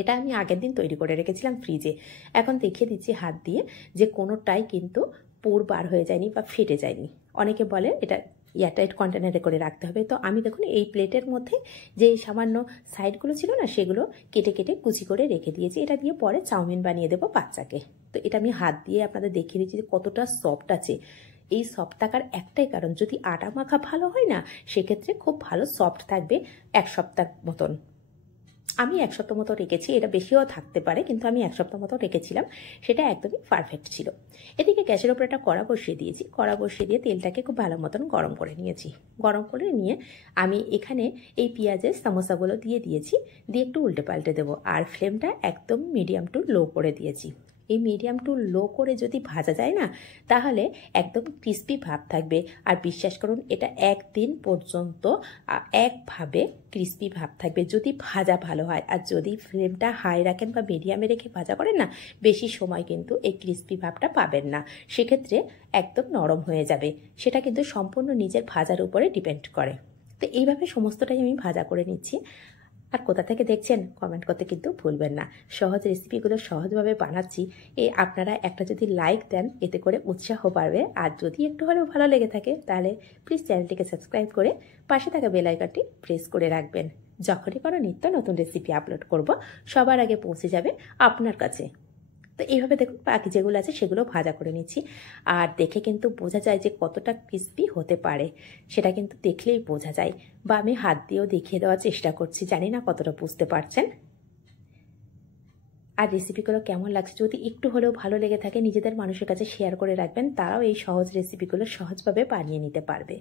এটা আমি আগের দিন তৈরি করে রেখেছিলাম ফ্রিজে। এখন দেখিয়ে দিচ্ছি হাত দিয়ে যে কোনোটাই কিন্তু পুর বার হয়ে যায়নি বা ফেটে যায়নি। অনেকে বলে এটা এয়ারটাইট কন্টেনারে করে রাখতে হবে। তো আমি দেখুন এই প্লেটের মধ্যে যে সামান্য সাইডগুলো ছিল না, সেগুলো কেটে কেটে কুচি করে রেখে দিয়েছি। এটা দিয়ে পরে চাউমিন বানিয়ে দেবো বাচ্চাকে। তো এটা আমি হাত দিয়ে আপনাদের দেখিয়ে দিচ্ছি যে কতটা সফট আছে। এই সফট থাকার একটাই কারণ, যদি আটা মাখা ভালো হয় না সেক্ষেত্রে খুব ভালো সফট থাকবে 1 সপ্তাহ মতন। আমি 1 সপ্তাহ মতো রেখেছি, এটা বেশিও থাকতে পারে, কিন্তু আমি 1 সপ্তাহ মতো রেখেছিলাম, সেটা একদমই পারফেক্ট ছিল। এদিকে গ্যাসের ওপর একটা কড়া বসিয়ে দিয়েছি। কড়া বসিয়ে দিয়ে তেলটাকে খুব ভালো মতন গরম করে নিয়েছি। গরম করে নিয়ে আমি এখানে এই পেঁয়াজের সমোসাগুলো দিয়ে দিয়েছি। দিয়ে একটু উল্টে পাল্টে দেবো। আর ফ্লেমটা একদম মিডিয়াম টু লো করে দিয়েছি। এই মিডিয়াম টু লো করে যদি ভাজা যায় না, তাহলে একদম ক্রিস্পি ভাব থাকবে। আর বিশ্বাস করুন এটা একদিন পর্যন্ত একভাবে ক্রিস্পি ভাব থাকবে যদি ভাজা ভালো হয়। আর যদি ফ্লেমটা হাই রাখেন বা মিডিয়ামে রেখে ভাজা করেন না, বেশি সময় কিন্তু এই ক্রিস্পি ভাবটা পাবেন না, সেক্ষেত্রে একদম নরম হয়ে যাবে। সেটা কিন্তু সম্পূর্ণ নিজের ভাজার উপরে ডিপেন্ড করে। তো এইভাবে সমস্তটাই আমি ভাজা করে নিচ্ছি। আর কোথা থেকে দেখছেন কমেন্ট করতে কিন্তু ভুলবেন না। সহজ রেসিপিগুলো সহজভাবে বানাচ্ছি, আপনারা একটা যদি লাইক দেন এতে করে উৎসাহ বাড়বে। আর যদি একটু হলেও ভালো লেগে থাকে তাহলে প্লিজ চ্যানেলটিকে সাবস্ক্রাইব করে পাশে থাকা বেল আইকনটি প্রেস করে রাখবেন। যখনই কোনো নিত্য নতুন রেসিপি আপলোড করব সবার আগে পৌঁছে যাবে আপনার কাছে। তো এইভাবে দেখুন বাকি যেগুলো আছে সেগুলো ভাজা করে নিচ্ছি। আর দেখে কিন্তু বোঝা যায় যে কতটা ক্রিস্পি হতে পারে, সেটা কিন্তু দেখলেই বোঝা যায়। বা আমি হাত দিয়েও দেখিয়ে দেওয়ার চেষ্টা করছি, জানি না কতটা বুঝতে পারছেন। আর রেসিপিগুলো কেমন লাগছে যদি একটু হলেও ভালো লেগে থাকে নিজেদের মানুষের কাছে শেয়ার করে রাখবেন, তারাও এই সহজ রেসিপিগুলো সহজভাবে বানিয়ে নিতে পারবে।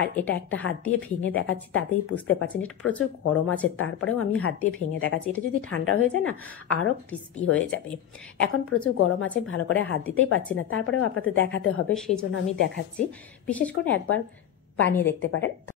আর এটা একটা হাত দিয়ে ভেঙে দেখাচ্ছি, তাতেই বুঝতে পারছেন এটা প্রচুর গরম আছে, তারপরেও আমি হাত দিয়ে ভেঙে দেখাচ্ছি। এটা যদি ঠান্ডা হয়ে যায় না আরও ক্রিস্পি হয়ে যাবে। এখন প্রচুর গরম আছে, ভালো করে হাত দিতেই পারছি না, তারপরেও আপনাদের দেখাতে হবে, সেই জন্য আমি দেখাচ্ছি। বিশেষ করে একবার বানিয়ে দেখতে পারেন।